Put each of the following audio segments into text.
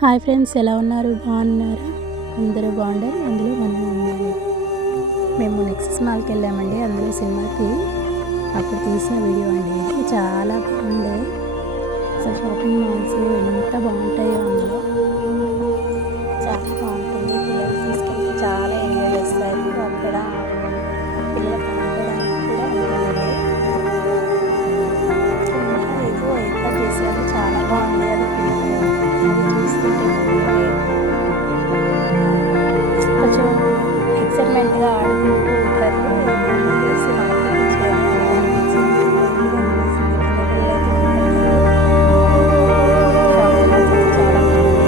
Hi friends, ఎలా ఉన్నారు? బాగున్నారా? అందరూ బాగుండారు, అందులో మనం ఉన్నాము. మేము నెక్సెస్ మాల్కి వెళ్ళామండి. అందులో సినిమాకి అప్పుడు తీసిన వీడియో అండి. ఇది చాలా బాగుండే. అసలు షాపింగ్ మాల్స్ ఎంత బాగుంటాయో అందులో చాలా బాగుంటుంది. పిల్లలు తీసుకెళ్తే చాలా ఎంజాయ్ చేస్తారు. అక్కడ పిల్లలకు ఆడుకోవడానికి కూడా ఉంటుందండి. ఇంకా ఏదో ఏర్పాటు చేశారు, చాలా బాగుంది. అది పిల్లలు అది చూస్తుంటే కొంచెం ఎక్సైట్మెంట్గా ఆడుకుంటూ ఉంటారు. ఇవన్నీ చూసి మనకి కొంచెం అనిపించింది, పిల్లలు అయితే షాపింగ్ మాల్స్ అయితే చాలా బాగుంటాయి. కాకపోతే రేట్లు కొంచెం ఎక్కువ ఉంటాయండి.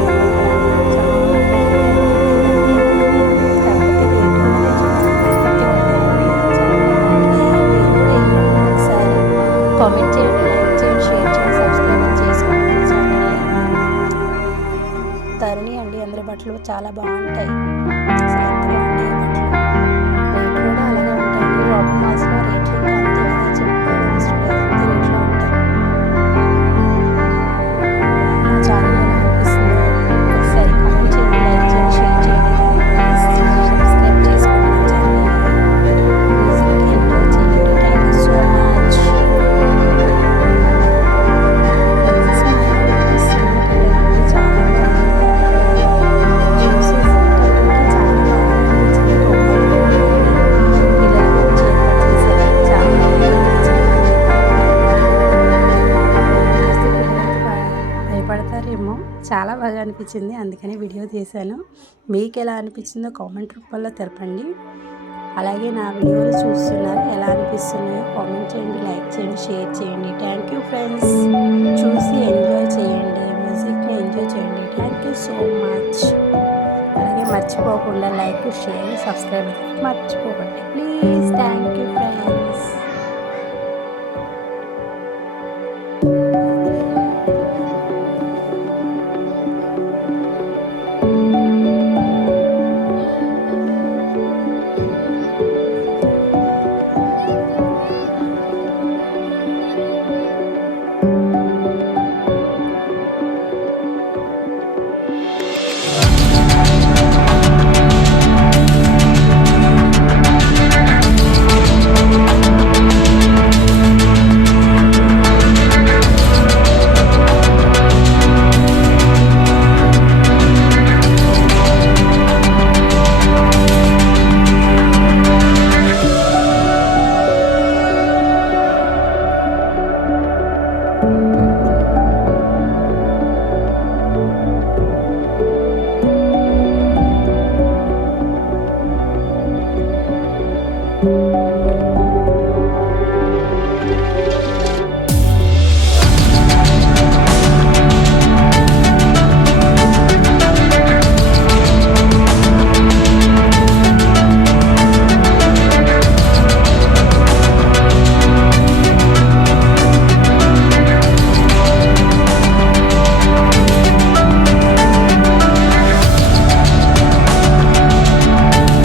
చాలా బాగుంటాయి. మీరు కూడా వెళ్ళినప్పుడు ఒకసారి కామెంట్ చేయండి, లైక్ చేయండి, షేర్ చేయండి, సబ్స్క్రైబ్ చేసుకోండి ఛానల్ని. తరుణి అండి, అందరి బట్టలు చాలా బాగుంటాయి. అసలు ఎంత బాగుంటాయి బట్టలు. రేట్లు కూడా అలాగే ఉంటాయండి. షాపింగ్ మాల్స్లో రేట్లు ఇంకా అంతే కదా, చెప్పుకోవడం అవసరం లేదు, అంతే రేట్లో ఉంటాయి. నా ఛానల్ ఎలా అనిపిస్తుందో ఒకసారి కామెంట్ చేయండి, లైక్ చేయండి, షేర్ చేయండి, ప్లీజ్ సబ్స్క్రైబ్ చేసుకోండి నా ఛానల్ని. మ్యూజిక్ ఎంజాయ్ చేయండి. Thank you so much. సినిమాకి వెళ్ళామండి, చాలా బాగుంది. చూసేటప్పటికి చాలా బాగా అనిపించింది. బొమ్మలు ఇవన్నీ పిల్లల గురించి ఏర్పాటు చేశారు, చాలా బాగా అనిపించింది. చూస్తే పిల్లలైతే భయపడతారేమో, చాలా బాగా అనిపించింది. అందుకని వీడియో తీశాను. మీకు ఎలా అనిపించిందో కామెంట్ రూపంలో తెలపండి. అలాగే నా వీడియోలు చూస్తున్నారు, ఎలా అనిపిస్తున్నాయో కామెంట్ చేయండి, లైక్ చేయండి, షేర్ చేయండి. Thank you friends. చూసి ఎంజాయ్ చేయండి, మ్యూజిక్ని ఎంజాయ్ చేయండి. Thank you so much. అలాగే మర్చిపోకుండా లైక్, షేర్, సబ్స్క్రైబ్ మర్చిపోకండి ప్లీజ్. Thank you friends.